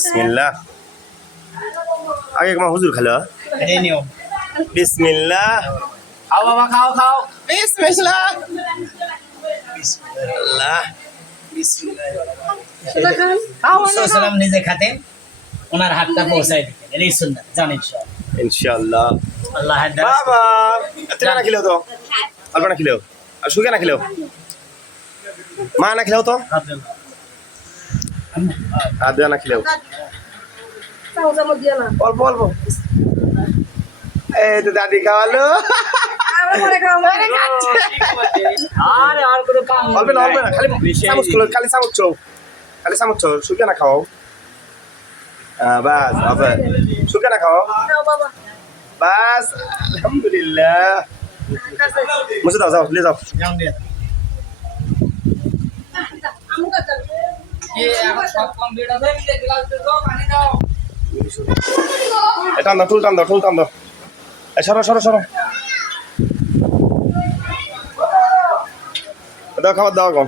বিসমিল্লাহ আগে তোমার হুজুর খালো এই নিয়ম বিসমিল্লাহ খাও বাবা খাও খাও বিসমিল্লাহ বিসমিল্লাহ আল্লাহ সালাম নিজে খাতেন ওনার হাতটা পৌঁছাই দিতেন এই সুন্নাত জানেন সব ইনশাআল্লাহ আল্লাহ হায়দার বাবা তেরা না খেলেও তো অল্প না খেলেও আর সুখে না খেলেও মা না খেলেও তো আর দেয়া না খেলেও অল্প অল্প এই তো দাদি খাওয়ালো আরে আর কোনো কাম অল্প না অল্প না খালি চামচ খুলো খালি চামচ চৌ খালি চামচ চৌ সুখে না খাও বাস আবার সুখে না খাও বাস আলহামদুলিল্লাহ মুছে দাও যাও নিয়ে যাও জান দিয়ে এই এখন সব কমপ্লিট আছে মিলে গ্লাস দাও পানি দাও টান দাও টুল টান দাও সরো দাও খাবার দাও এখন